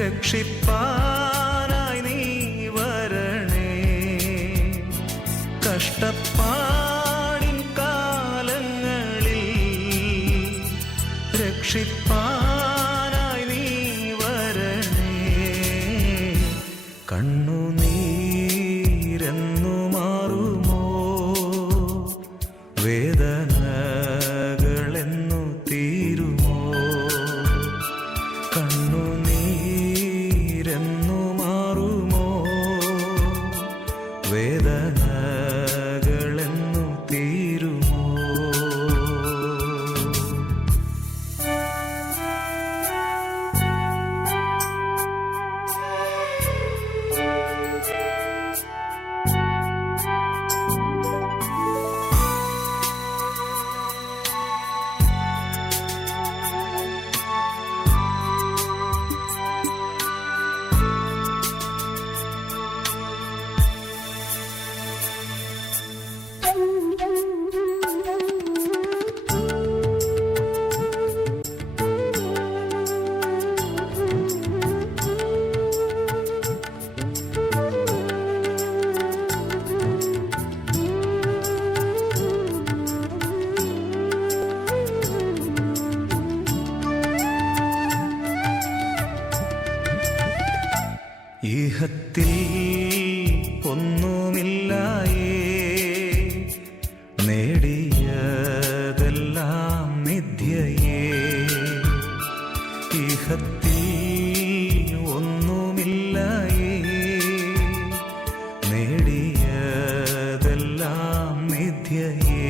രക്ഷിപ്പാനായി നീ വരണേ. കഷ്ടപ്പാടിൻ കാലങ്ങളിൽ രക്ഷിപ്പാനായി നീ വരണേ. കണ്ണുനീരെന്നു മാറുമോ, വേദനകളെന്നു തീരുമോ? കണ്ണുനീരെന്നു മാറുമോ, വേദനകളെന്നു തീരുമോ? ഈഹത്തിൽ ഒന്നുമില്ലായേ, നേടിയതെല്ലാം മിഥ്യയേ. ഈഹത്തിൽ ഒന്നുമില്ലായേ, നേടിയതെല്ലാം മിഥ്യയേ.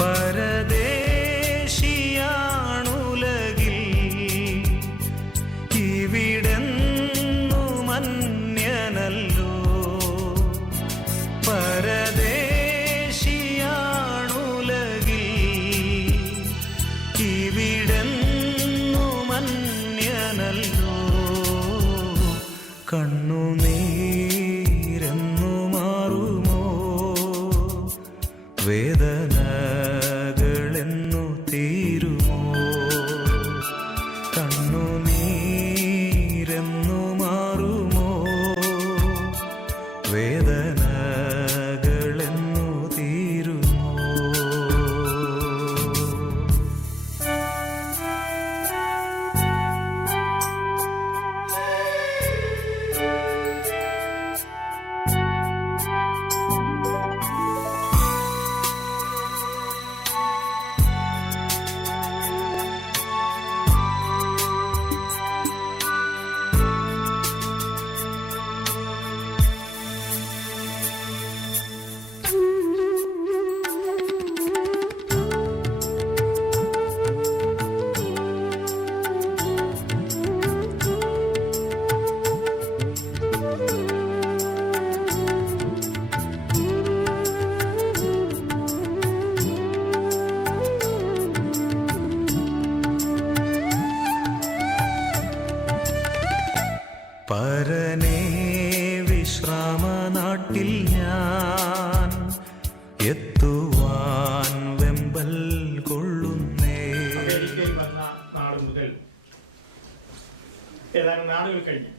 പരദേശിയാണുലകിൽ ഇവിടെന്നു മന്യനല്ലോ. പരദേശിയാണുലകിൽ ഇവിടെന്നു മന്യനല്ലോ. കണ്ണുനീരെന്നു മാറുമോ, വേദനകളെന്നു തീരുമോ? കണ്ണുനീരെന്നു മാറുമോ, വേദനകളെന്നു തീരുമോ? പരനേ വിശ്രാമനാട്ടിൽ ഞാൻ എത്തുവാൻ വെമ്പൽ കൊള്ളുന്നേ. അമേരിക്കയിൽ വന്ന നാൾ മുതൽ ഏതാനും നാളുകൾ കഴിഞ്ഞ്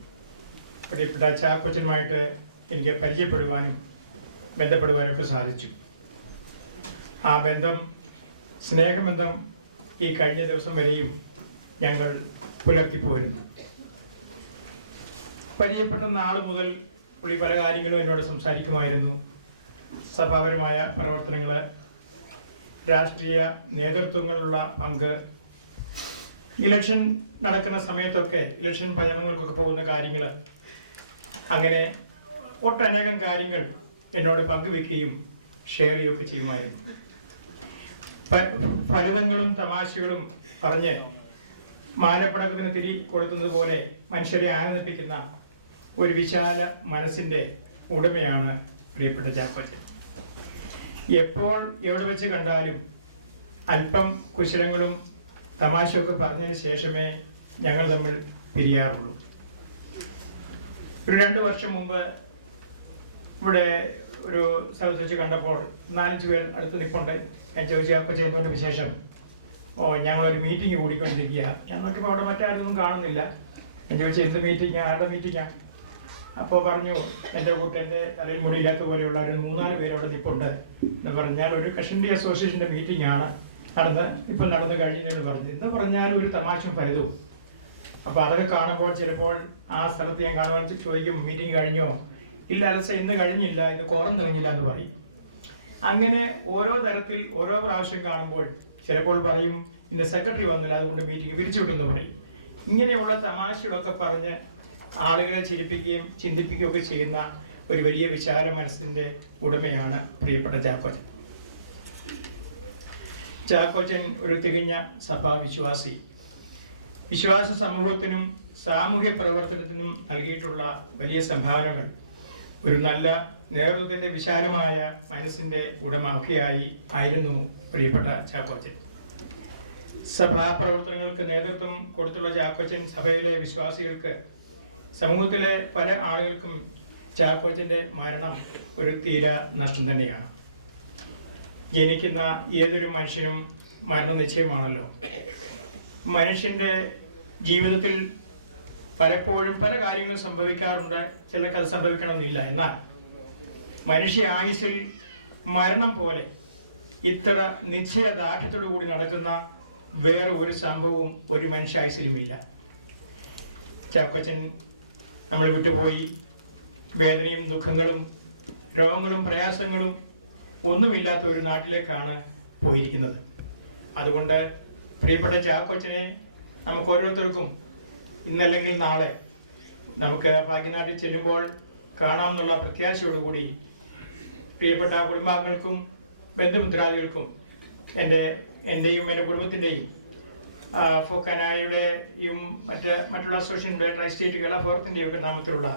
പ്രിയപ്പെട്ട ചാക്കോച്ചനുമായിട്ട് എനിക്ക് പരിചയപ്പെടുവാനും ബന്ധപ്പെടുവാനൊക്കെ സാധിച്ചു. ആ ബന്ധം, സ്നേഹബന്ധം ഈ കഴിഞ്ഞ ദിവസം വരെയും ഞങ്ങൾ പുലർത്തിപ്പോരുന്നു. പരിചയപ്പെട്ട നാൾ മുതൽ പുള്ളി പല കാര്യങ്ങളും എന്നോട് സംസാരിക്കുമായിരുന്നു. സഭാപരമായ പ്രവർത്തനങ്ങൾ, രാഷ്ട്രീയ നേതൃത്വങ്ങളിലുള്ള പങ്ക്, ഇലക്ഷൻ നടക്കുന്ന സമയത്തൊക്കെ ഇലക്ഷൻ പ്രചരണങ്ങൾക്കൊക്കെ പോകുന്ന കാര്യങ്ങൾ, അങ്ങനെ ഒട്ടനേകം കാര്യങ്ങൾ എന്നോട് പങ്കുവെക്കുകയും ഷെയർ ചെയ്യുകയൊക്കെ ചെയ്യുമായിരുന്നു. ഫലിതങ്ങളും തമാശകളും പറഞ്ഞ് മാനപ്പടക്കത്തിന് തിരി കൊടുക്കുന്നത് പോലെ മനുഷ്യരെ ആനന്ദിപ്പിക്കുന്ന ഒരു വിശാല മനസ്സിൻ്റെ ഉടമയാണ് പ്രിയപ്പെട്ട ചാക്കോച്ചൻ. എപ്പോൾ എവിടെ വെച്ച് കണ്ടാലും അല്പം കുശലങ്ങളും തമാശയൊക്കെ പറഞ്ഞതിന് ശേഷമേ ഞങ്ങൾ തമ്മിൽ പിരിയാറുള്ളൂ. ഒരു 2 വർഷം മുമ്പ് ഇവിടെ ഒരു സ്ഥലത്ത് വെച്ച് കണ്ടപ്പോൾ 4-5 പേർ അടുത്ത് നിൽപ്പുണ്ട്. ഞാൻ ചോദിച്ചു, അപ്പോൾ ചെയ്യുന്നതിൻ്റെ വിശേഷം? ഞങ്ങളൊരു മീറ്റിംഗ് കൂടിക്കൊണ്ടിരിക്കുക. ഞാൻ നോക്കിയപ്പോൾ അവിടെ മറ്റാരൊന്നും കാണുന്നില്ല. ഞാൻ ചോദിച്ചു എന്ത് മീറ്റിംഗ്, ആരുടെ മീറ്റിംഗാ? അപ്പോൾ പറഞ്ഞു എൻ്റെ കൂട്ടൻ്റെ തലയിൽ മുടിയില്ലാത്ത പോലെയുള്ള ഒരു 3-4 പേര് അവിടെ നിൽപ്പുണ്ട് എന്ന് പറഞ്ഞാൽ ഒരു കഷണ്ടി അസോസിയേഷൻ്റെ മീറ്റിംഗ് ആണ് ഇപ്പം നടന്നു കഴിഞ്ഞെന്ന് പറഞ്ഞു. എന്ന് പറഞ്ഞാൽ ഒരു തമാശയും ഫലിതവും. അപ്പോൾ അതൊക്കെ കാണുമ്പോൾ ചിലപ്പോൾ ആ സ്ഥലത്ത് ഞാൻ കാണുവാൻ ചോദിക്കും മീറ്റിംഗ് കഴിഞ്ഞോ? ഇല്ല അലസ ഇന്ന് കഴിഞ്ഞില്ല, ഇന്ന് കോറം കഴിഞ്ഞില്ല എന്ന് പറയും. അങ്ങനെ ഓരോ തരത്തിൽ ഓരോ പ്രാവശ്യം കാണുമ്പോൾ ചിലപ്പോൾ പറയും ഇന്ന് സെക്രട്ടറി വന്നില്ല അതുകൊണ്ട് മീറ്റിംഗ് പിരിച്ചുവിട്ടെന്ന് പറയും. ഇങ്ങനെയുള്ള തമാശകളൊക്കെ പറഞ്ഞ് ആളുകളെ ചിരിപ്പിക്കുകയും ചിന്തിപ്പിക്കുകയും ഒക്കെ ചെയ്യുന്ന ഒരു വലിയ വിശാല മനസ്സിന്റെ ഉടമയാണ് പ്രിയപ്പെട്ട ചാക്കോച്ചൻ. ചാക്കോച്ചൻ ഒരു തികഞ്ഞ സഭാവിശ്വാസി. വിശ്വാസ സമൂഹത്തിനും സാമൂഹ്യ പ്രവർത്തനത്തിനും നൽകിയിട്ടുള്ള വലിയ സംഭാവനകൾ, ഒരു നല്ല നേതൃത്വത്തിന്റെ വിശാലമായ മനസ്സിന്റെ ഉടമയൊക്കെയായി ആയിരുന്നു പ്രിയപ്പെട്ട ചാക്കോച്ചൻ. സഭാപ്രവർത്തനങ്ങൾക്ക് നേതൃത്വം കൊടുത്തുള്ള ചാക്കോച്ചൻ സഭയിലെ വിശ്വാസികൾക്ക്, സമൂഹത്തിലെ പല ആളുകൾക്കും ചാക്കോച്ചന്റെ മരണം ഒരു തീരാ നഷ്ടം തന്നെയാണ്. ജനിക്കുന്ന ഏതൊരു മനുഷ്യനും മരണം നിശ്ചയമാണല്ലോ. മനുഷ്യന്റെ ജീവിതത്തിൽ പലപ്പോഴും പല കാര്യങ്ങളും സംഭവിക്കാറുണ്ട്, ചിലർക്ക് അത് സംഭവിക്കണമെന്നില്ല. എന്നാൽ മനുഷ്യ ആയുസ്സിൽ മരണം പോലെ ഇത്ര നിശ്ചയദാർഢ്യത്തോടു കൂടി നടക്കുന്ന വേറെ ഒരു സംഭവവും ഒരു മനുഷ്യായുസ്സിലുമില്ല. ചാക്കോച്ചൻ നമ്മൾ വിട്ടുപോയി. വേദനയും ദുഃഖങ്ങളും രോഗങ്ങളും പ്രയാസങ്ങളും ഒന്നുമില്ലാത്ത ഒരു നാട്ടിലേക്കാണ് പോയിരിക്കുന്നത്. അതുകൊണ്ട് പ്രിയപ്പെട്ട ചാക്കോച്ചനെ നമുക്ക് ഓരോരുത്തർക്കും ഇന്നല്ലെങ്കിൽ നാളെ നമുക്ക് ഭാഗ്യനാട്ടിൽ ചെല്ലുമ്പോൾ കാണാമെന്നുള്ള പ്രത്യാശയോടുകൂടി പ്രിയപ്പെട്ട കുടുംബാംഗങ്ങൾക്കും ബന്ധുമിത്രാദികൾക്കും എൻ്റെയും എൻ്റെ കുടുംബത്തിൻ്റെയും ഫോക്കാനായുടെയും മറ്റുള്ള അസോസിയേഷൻ ട്രൈ കേരള ഫോറത്തിൻ്റെയും ഒക്കെ നാമത്തിലുള്ള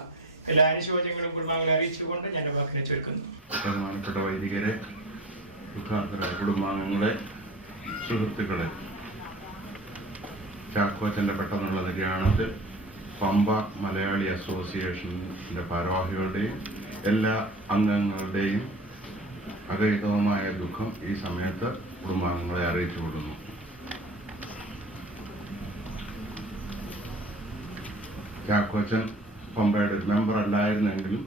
എല്ലാ അനുശോചനങ്ങളും കുടുംബാംഗങ്ങളെ അറിയിച്ചുകൊണ്ട് ഞാൻ വാക്കിനെ ചുരുക്കുന്നു. ബഹുമാനപ്പെട്ട വൈദികരെ, കുടുംബാംഗങ്ങളെ, സുഹൃത്തുക്കളെ, ചാക്കോച്ചൻ്റെ പെട്ടെന്നുള്ള നിര്യാണത്തിൽ പമ്പ മലയാളി അസോസിയേഷൻ്റെ ഭാരവാഹികളുടെയും എല്ലാ അംഗങ്ങളുടെയും അഗൈതവമായ ദുഃഖം ഈ സമയത്ത് കുടുംബാംഗങ്ങളെ അറിയിച്ചു കൊടുക്കുന്നു. ചാക്കോച്ചൻ പമ്പയുടെ ഒരു മെമ്പർ അല്ലായിരുന്നെങ്കിലും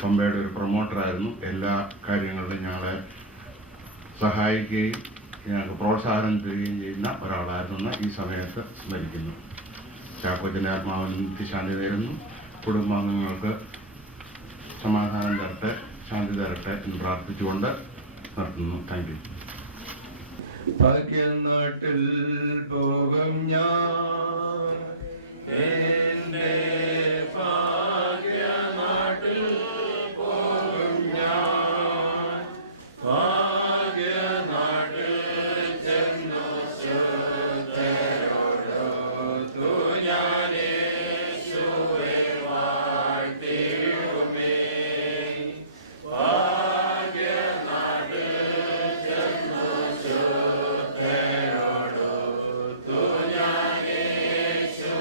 പമ്പയുടെ ഒരു പ്രൊമോട്ടറായിരുന്നു. എല്ലാ കാര്യങ്ങളിലും ഞങ്ങളെ സഹായിക്കുകയും ഞങ്ങൾക്ക് പ്രോത്സാഹനം തരികയും ചെയ്യുന്ന ഒരാളായിരുന്നു. ഈ സമയത്ത് സ്മരിക്കുന്നു. ചാക്കോച്ചൻ്റെ ആത്മാവിന് നിത്യശാന്തി നേരുന്നു. കുടുംബാംഗങ്ങൾക്ക് സമാധാനം തരട്ടെ, ശാന്തി തരട്ടെ എന്ന് പ്രാർത്ഥിച്ചുകൊണ്ട് നിർത്തുന്നു. Thank you. ഭാഗ്യനാട്ടിൽ പോകും ഞാൻ, എൻ്റെ ഭാഗ്യനാട്ടിൽ പോകും ഞാൻ, ഭാഗ്യനാട്ടിൽ ചെന്നു ശുദ്ധരോടൊത്തു ഞാൻ യേശുവെ വാഴ്ത്തിടുമേ. ഭാഗ്യനാട്ടിൽ ചെന്നു ശുദ്ധരോടൊത്തു ഞാൻ യേശു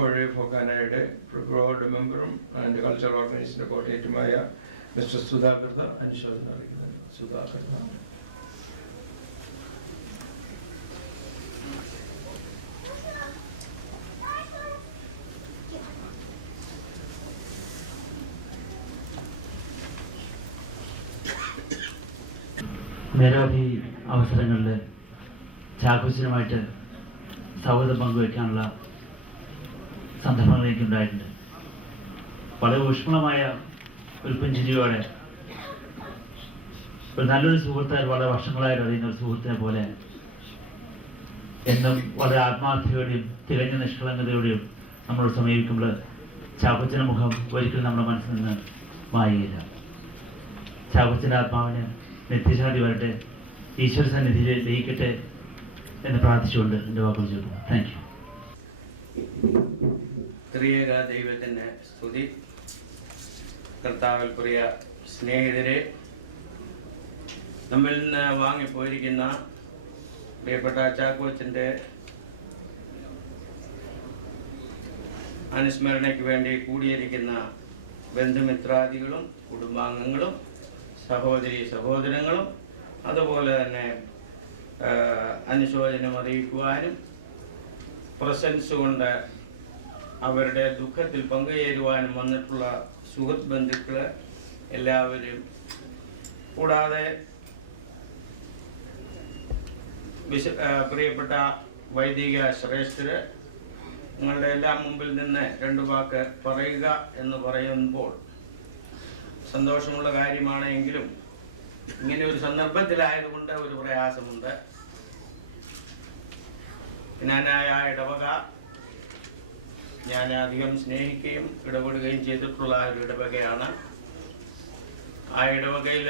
കോഴി ഫോക്കാനയുടെ ബോർഡ് മെമ്പറും ആൻഡ് കൾച്ചറൽ ഓർഗനൈസേഷൻ്റെ കോർഡിനേറ്ററുമായ മിസ്റ്റർ സുധാകൃത അനുശോചനം അറിയിക്കുന്നത്. സുധാകൃത. നിരവധി അവസരങ്ങളിൽ ചാക്കോച്ചനുമായിട്ട് സൗഹൃദം പങ്കുവയ്ക്കാനുള്ള സന്ദർഭങ്ങൾ എനിക്കുണ്ടായിട്ടുണ്ട്. വളരെ ഊഷ്മളമായ ഒരു പുഞ്ചിരിയോടെ ഒരു നല്ലൊരു സുഹൃത്തായി വളരെ വർഷങ്ങളായിട്ട് അറിയുന്ന ഒരു സുഹൃത്തിനെ പോലെ എന്നും വളരെ ആത്മാർത്ഥതയോടെയും തികഞ്ഞ നിഷ്കളങ്കതയോടെയും നമ്മളോട് സമീപിക്കുമ്പോൾ ചാക്കോച്ചൻ്റെ മുഖം ഒരിക്കലും നമ്മുടെ മനസ്സിൽ നിന്ന് മായുകയില്ല. ചാക്കോച്ചൻ്റെ ആത്മാവിന് നിത്യശാന്തി വരട്ടെ, ഈശ്വര സന്നിധിയിൽ ലയിക്കട്ടെ എന്ന് പ്രാർത്ഥിച്ചുകൊണ്ട് എൻ്റെ വാക്കുകൾ ചോദിക്കുന്നു. Thank you. ത്രിയേക ദൈവത്തിൻ്റെ സ്തുതി. കർത്താവിൽ പ്രിയ സ്നേഹിതരെ, നമ്മിൽ നിന്ന് വാങ്ങിപ്പോയിരിക്കുന്ന പ്രിയപ്പെട്ട ചാക്കോച്ചൻ്റെ അനുസ്മരണയ്ക്ക് വേണ്ടി കൂടിയിരിക്കുന്ന ബന്ധുമിത്രാദികളും കുടുംബാംഗങ്ങളും സഹോദരങ്ങളും അതുപോലെ തന്നെ അനുശോചനം അറിയിക്കുവാനും പ്രസൻസ് കൊണ്ട് അവരുടെ ദുഃഖത്തിൽ പങ്കുചേരുവാനും വന്നിട്ടുള്ള സുഹൃത്ത് ബന്ധുക്കൾ എല്ലാവരും, കൂടാതെ പ്രിയപ്പെട്ട വൈദിക ശ്രേഷ്ഠര്, നിങ്ങളുടെ എല്ലാം മുമ്പിൽ നിന്ന് രണ്ടു വാക്ക് പറയുക എന്ന് പറയുമ്പോൾ സന്തോഷമുള്ള കാര്യമാണ്. എങ്കിലും ഇങ്ങനെ ഒരു സന്ദർഭത്തിലായതുകൊണ്ട് ഒരു പ്രയാസമുണ്ട്. ജ്ഞാനായ ഇടവക ഞാൻ അധികം സ്നേഹിക്കുകയും ഇടപെടുകയും ചെയ്തിട്ടുള്ള ഒരു ഇടവകയാണ്. ആ ഇടവകയിൽ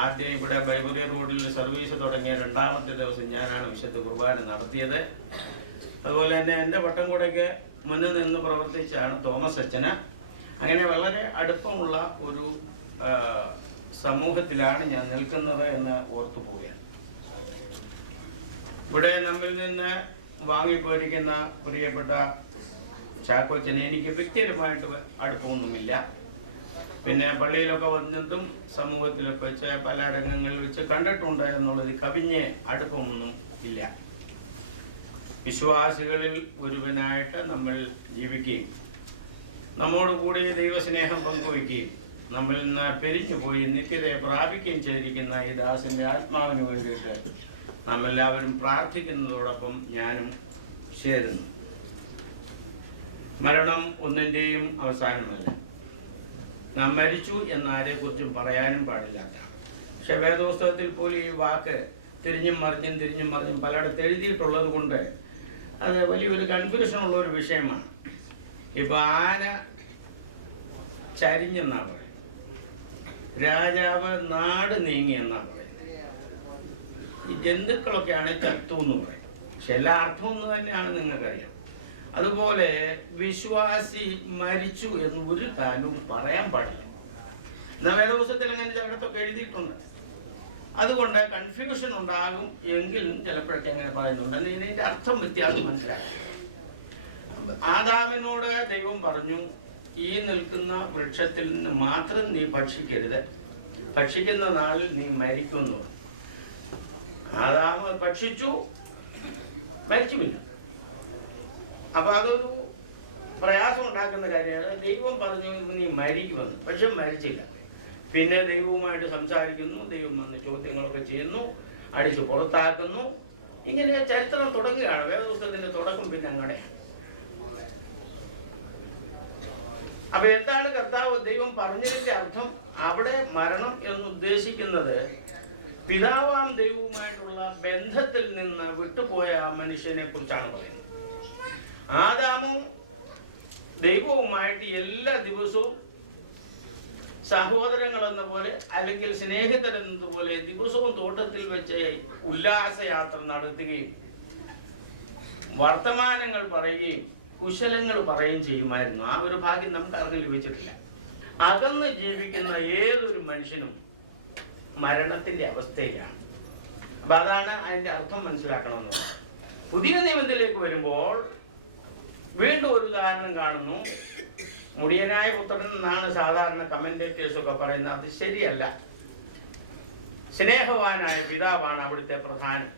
ആദ്യം ഇവിടെ ബൈബറി റോഡിൽ സർവീസ് തുടങ്ങിയ രണ്ടാമത്തെ ദിവസം ഞാനാണ് വിശുദ്ധ കുർബാന നടത്തിയത്. അതുപോലെ തന്നെ എൻ്റെ വട്ടംകൂടയ്ക്ക് മുന്നിൽ നിന്ന് പ്രവർത്തിച്ചാണ് തോമസ് അച്ഛന്. അങ്ങനെ വളരെ അടുപ്പമുള്ള ഒരു സമൂഹത്തിലാണ് ഞാൻ നിൽക്കുന്നത് എന്ന് ഓർത്തു പോവുകയാണ്. ഇവിടെ നമ്മിൽ നിന്ന് വാങ്ങിപ്പോയിരിക്കുന്ന പ്രിയപ്പെട്ട ചാക്കോച്ചനെ എനിക്ക് വ്യക്തിപരമായിട്ട് അടുപ്പമൊന്നുമില്ല. പിന്നെ പള്ളിയിലൊക്കെ വന്നിട്ടും സമൂഹത്തിലൊക്കെ വെച്ച് പല രംഗങ്ങളിൽ വെച്ച് കണ്ടിട്ടുണ്ട് എന്നുള്ളത് കവിഞ്ഞ് അടുപ്പമൊന്നും ഇല്ല. വിശ്വാസികളിൽ ഒരുവനായിട്ട് നമ്മൾ ജീവിക്കുകയും നമ്മോട് കൂടി ദൈവസ്നേഹം പങ്കുവയ്ക്കുകയും നമ്മിൽ നിന്ന് പിരിഞ്ഞു പോയി നിത്യതയെ പ്രാപിക്കുകയും ചെയ്തിരിക്കുന്ന ഈ ദാസന്റെ ആത്മാവിന് വേണ്ടിയിട്ട് നാം എല്ലാവരും പ്രാർത്ഥിക്കുന്നതോടൊപ്പം ഞാനും ചേരുന്നു. മരണം ഒന്നിൻ്റെയും അവസാനമല്ല. നാം മരിച്ചു എന്ന് ആരെക്കുറിച്ചും പറയാനും പാടില്ലാത്ത. പക്ഷെ വേദപുസ്തകത്തിൽ പോലും ഈ വാക്ക് തിരിഞ്ഞും മറിഞ്ഞും പലയിടത്ത് എഴുതിയിട്ടുള്ളത് കൊണ്ട് അത് വലിയൊരു കൺഫ്യൂഷനുള്ള ഒരു വിഷയമാണ്. ഇപ്പൊ ആന ചരിഞ്ഞെന്നാണ് പറയുന്നത്, രാജാവ് നാട് നീങ്ങി എന്നാണ് പറയുന്നത്. ഈ ജന്തുക്കളൊക്കെയാണ് ചത്തു എന്ന് പറയും. പക്ഷെ എല്ലാ അർത്ഥവും ഒന്ന് തന്നെയാണ്, നിങ്ങൾക്കറിയാം. അതുപോലെ വിശ്വാസി മരിച്ചു എന്ന് ഒരു കാലവും പറയാൻ പാടില്ല. എന്നാൽ വേദപുസ്തകത്തിൽ അങ്ങനെ ചിലടത്തൊക്കെ എഴുതിയിട്ടുണ്ട്. അതുകൊണ്ട് കൺഫ്യൂഷൻ ഉണ്ടാകും എങ്കിലും ചിലപ്പോഴൊക്കെ അങ്ങനെ പറയുന്നുണ്ട്. ഇതിന്റെ അർത്ഥം വ്യത്യാസം മനസ്സിലാക്കും. ആദാമിനോട് ദൈവം പറഞ്ഞു, ഈ നിൽക്കുന്ന വൃക്ഷത്തിൽ നിന്ന് മാത്രം നീ ഭക്ഷിക്കരുത്, ഭക്ഷിക്കുന്ന നാളിൽ നീ മരിക്കുന്നു. ആദാമ് ഭക്ഷിച്ചു, മരിച്ചുമില്ല. അപ്പൊ അതൊരു പ്രയാസം ഉണ്ടാക്കുന്ന കാര്യമാണ്. ദൈവം പറഞ്ഞു നീ മരിക്കുമെന്ന്, പക്ഷെ മരിച്ചില്ല. പിന്നെ ദൈവവുമായിട്ട് സംസാരിക്കുന്നു, ദൈവം വന്ന് ചോദ്യങ്ങളൊക്കെ ചെയ്യുന്നു, അടിച്ചു പുറത്താക്കുന്നു. ഇങ്ങനെ ചരിത്രം തുടങ്ങുകയാണ്. വേദപുസ്തകത്തിന്റെ തുടക്കം പിന്നെ അങ്ങനെയാണ്. അപ്പൊ എന്താണ് കർത്താവ് ദൈവം പറഞ്ഞതിന്റെ അർത്ഥം? അവിടെ മരണം എന്ന് ഉദ്ദേശിക്കുന്നത് പിതാവാം ദൈവവുമായിട്ടുള്ള ബന്ധത്തിൽ നിന്ന് വിട്ടുപോയ ആ മനുഷ്യനെ കുറിച്ചാണ് പറയുന്നത്. ആദാമും ദൈവവുമായിട്ട് എല്ലാ ദിവസവും സഹോദരങ്ങൾ എന്ന പോലെ അല്ലെങ്കിൽ സ്നേഹിതരെന്നതുപോലെ ദിവസവും തോട്ടത്തിൽ വെച്ച് ഉല്ലാസയാത്ര നടത്തുകയും വർത്തമാനങ്ങൾ പറയുകയും കുശലങ്ങൾ പറയുകയും ചെയ്യുമായിരുന്നു. ആ ഒരു ഭാഗ്യം നമുക്ക് ആർക്കും ലഭിച്ചിട്ടില്ല. അകന്ന് ജീവിക്കുന്ന ഏതൊരു മനുഷ്യനും മരണത്തിന്റെ അവസ്ഥയിലാണ്. അപ്പൊ അതാണ് അതിന്റെ അർത്ഥം മനസ്സിലാക്കണമെന്ന്. പുതിയ നിയമത്തിലേക്ക് വരുമ്പോൾ വീണ്ടും ഒരു ഉദാഹരണം കാണുന്നു. മുടിയനായ പുത്രൻ എന്നാണ് സാധാരണ കമന്റേറ്റേഴ്സ് ഒക്കെ പറയുന്നത്. അത് ശരിയല്ല. സ്നേഹവാനായ പിതാവാണ് അവിടുത്തെ പ്രധാനം.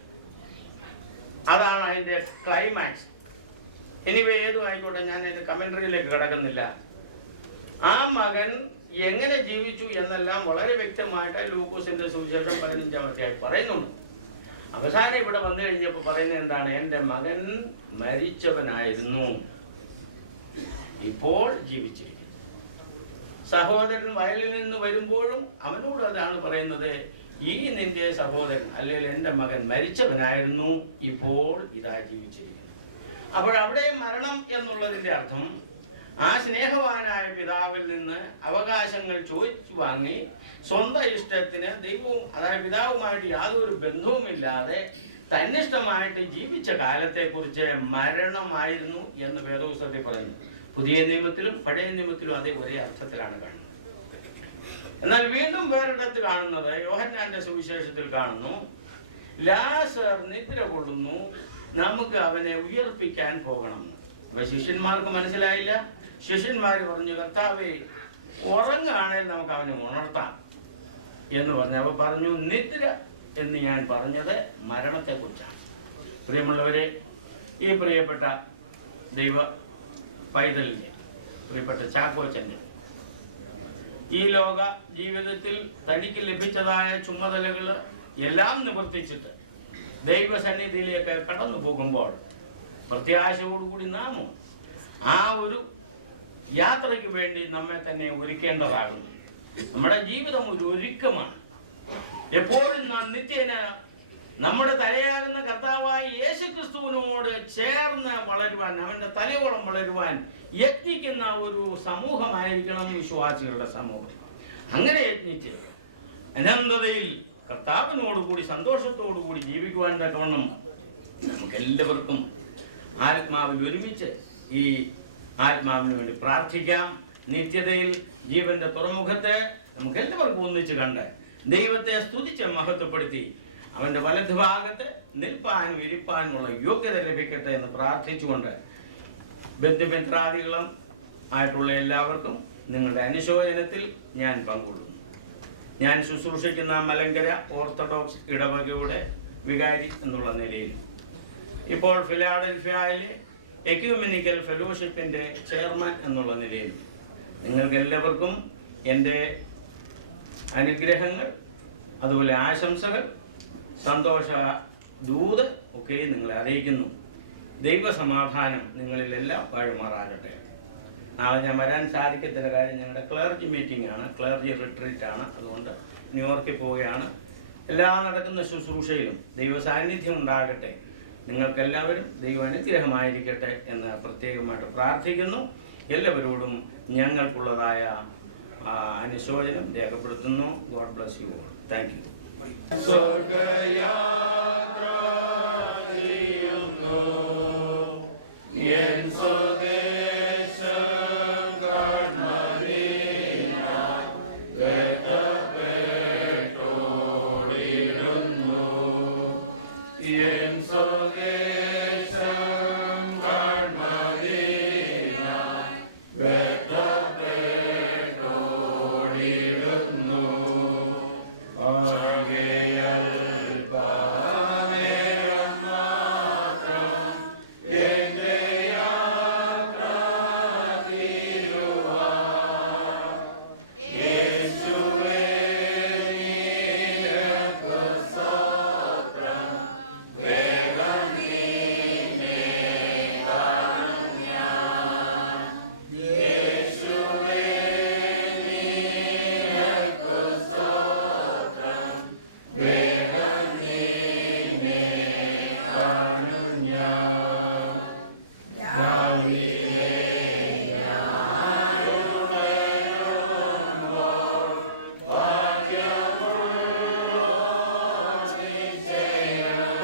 അതാണ് അതിന്റെ ക്ലൈമാക്സ്. എനിവേ ഏതും ആയിക്കോട്ടെ, ഞാൻ അതിന്റെ കമന്ററിയിലേക്ക് കിടക്കുന്നില്ല. ആ മകൻ എങ്ങനെ ജീവിച്ചു എന്നെല്ലാം വളരെ വ്യക്തമായിട്ട് ലൂക്കോസിന്റെ സുവിശേഷം 15-ാം അധ്യായം പറയുന്നുണ്ട്. അവസാനം ഇവിടെ വന്നു കഴിഞ്ഞപ്പോൾ പറയുന്നത് എന്താണ്? എൻ്റെ മകൻ മരിച്ചവനായിരുന്നു, ഇപ്പോൾ ജീവിച്ചിരിക്കുന്നു. സഹോദരൻ വയലിൽ നിന്ന് വരുമ്പോഴും അവനോട് അതാണ് പറയുന്നത്, ഈ നിന്റെ സഹോദരൻ അല്ലെങ്കിൽ എൻ്റെ മകൻ മരിച്ചവനായിരുന്നു, ഇപ്പോൾ ഇതാ ജീവിച്ചിരിക്കുന്നു. അപ്പോൾ അവിടെ മരണം എന്നുള്ളതിൻ്റെ അർത്ഥം ആ സ്നേഹവാനായ പിതാവിൽ നിന്ന് അവകാശങ്ങൾ ചോദിച്ചു വാങ്ങി സ്വന്തം ഇഷ്ടത്തിന് ദൈവവും അതായത് പിതാവുമായിട്ട് യാതൊരു ബന്ധവുമില്ലാതെ തന്നിഷ്ടമായിട്ട് ജീവിച്ച കാലത്തെക്കുറിച്ച് മരണമായിരുന്നു എന്ന് വേദപുസ്തകത്തിൽ പറയുന്നു. പുതിയ നിയമത്തിലും പഴയ നിയമത്തിലും അതേ ഒരേ അർത്ഥത്തിലാണ് കാണുന്നത്. എന്നാൽ വീണ്ടും വേറിടത്ത് കാണുന്നത് യോഹന്നാന്റെ സുവിശേഷത്തിൽ കാണുന്നു, ലാസർ നിദ്ര കൊള്ളുന്നു, നമുക്ക് അവനെ ഉയർപ്പിക്കാൻ പോകണം. അപ്പൊ ശിഷ്യന്മാർക്ക് മനസ്സിലായില്ല. ശിഷ്യന്മാർ പറഞ്ഞു, കർത്താവേ, ഉറങ്ങാണെങ്കിൽ നമുക്ക് അവനെ ഉണർത്താം എന്ന് പറഞ്ഞു. അപ്പൊ പറഞ്ഞു, നിദ്ര എന്ന് ഞാൻ പറഞ്ഞത് മരണത്തെ കുറിച്ചാണ്. പ്രിയമുള്ളവരെ, ഈ പ്രിയപ്പെട്ട ദൈവ പൈതലിന്റെ, പ്രിയപ്പെട്ട ചാക്കോച്ചന്റെ ഈ ലോക ജീവിതത്തിൽ തനിക്ക് ലഭിച്ചതായ ചുമതലകൾ എല്ലാം നിവർത്തിച്ചിട്ട് ദൈവസന്നിധിയിലേക്ക് കടന്നു പോകുമ്പോൾ പ്രത്യാശയോടുകൂടി നാമോ ആ ഒരു യാത്രയ്ക്ക് വേണ്ടി നമ്മെ തന്നെ ഒരുക്കേണ്ടതാകുന്നു. നമ്മുടെ ജീവിതം ഒരു ഒരുക്കമാണ്. എപ്പോഴും നാം നിത്യേന നമ്മുടെ തലയാകുന്ന കർത്താവായ യേശുക്രിസ്തുവിനോട് ചേർന്ന് വളരുവാൻ, അവന്റെ തലയോളം വളരുവാൻ യത്നിക്കുന്ന ഒരു സമൂഹമായിരിക്കണം വിശ്വാസികളുടെ സമൂഹം. അങ്ങനെ യത്നിച്ച് അനന്തതയിൽ കർത്താവിനോടുകൂടി സന്തോഷത്തോടുകൂടി ജീവിക്കുവാൻ തക്കവണ്ണം നമുക്കെല്ലാവർക്കും ആത്മാവിൽ ഒരുമിച്ച് ഈ ആത്മാവിന് വേണ്ടി പ്രാർത്ഥിക്കാം. നിത്യതയിൽ ജീവന്റെ തുറമുഖത്ത് നമുക്ക് എല്ലാവർക്കും ഒന്നിച്ച് കണ്ട് ദൈവത്തെ സ്തുതിച്ച് മഹത്വപ്പെടുത്തി അവന്റെ വലതുഭാഗത്ത് നിൽപ്പാനും ഇരിപ്പാനുമുള്ള യോഗ്യത ലഭിക്കട്ടെ എന്ന് പ്രാർത്ഥിച്ചുകൊണ്ട് ബന്ധുമിത്രാദികളും ആയിട്ടുള്ള എല്ലാവർക്കും നിങ്ങളുടെ അനുശോചനത്തിൽ ഞാൻ പങ്കുകൊള്ളുന്നു. ഞാൻ ശുശ്രൂഷിക്കുന്ന മലങ്കര ഓർത്തഡോക്സ് ഇടവകയുടെ വികാരി എന്നുള്ള നിലയിൽ, ഇപ്പോൾ ഫിലാഡൽഫിയയിലെ എക്യൂമെനിക്കൽ ഫെലോഷിപ്പിന്റെ ചെയർമാൻ എന്നുള്ള നിലയിൽ നിങ്ങൾക്ക് എല്ലാവർക്കും എൻ്റെ അനുഗ്രഹങ്ങൾ, അതുപോലെ ആശംസകൾ, സന്തോഷ ദൂത് ഒക്കെ നിങ്ങളെ അറിയിക്കുന്നു. ദൈവസമാധാനം നിങ്ങളിലെല്ലാം വാഴുമാറാകട്ടെ. നാളെ ഞാൻ വരാൻ സാധിക്കത്തില്ല, കാര്യം ഞങ്ങളുടെ ക്ലർജി മീറ്റിംഗ് ആണ്, ക്ലർജി റിട്രീറ്റ് ആണ്. അതുകൊണ്ട് ന്യൂയോർക്കിൽ പോവുകയാണ്. എല്ലാ നടക്കുന്ന ശുശ്രൂഷയിലും ദൈവ സാന്നിധ്യം ഉണ്ടാകട്ടെ. നിങ്ങൾക്കെല്ലാവരും ദൈവ അനുഗ്രഹമായിരിക്കട്ടെ എന്ന് പ്രത്യേകമായിട്ട് പ്രാർത്ഥിക്കുന്നു. എല്ലാവരോടും ഞങ്ങൾക്കുള്ളതായ അനുശോചനം രേഖപ്പെടുത്തുന്നു. God bless you all. Thank you.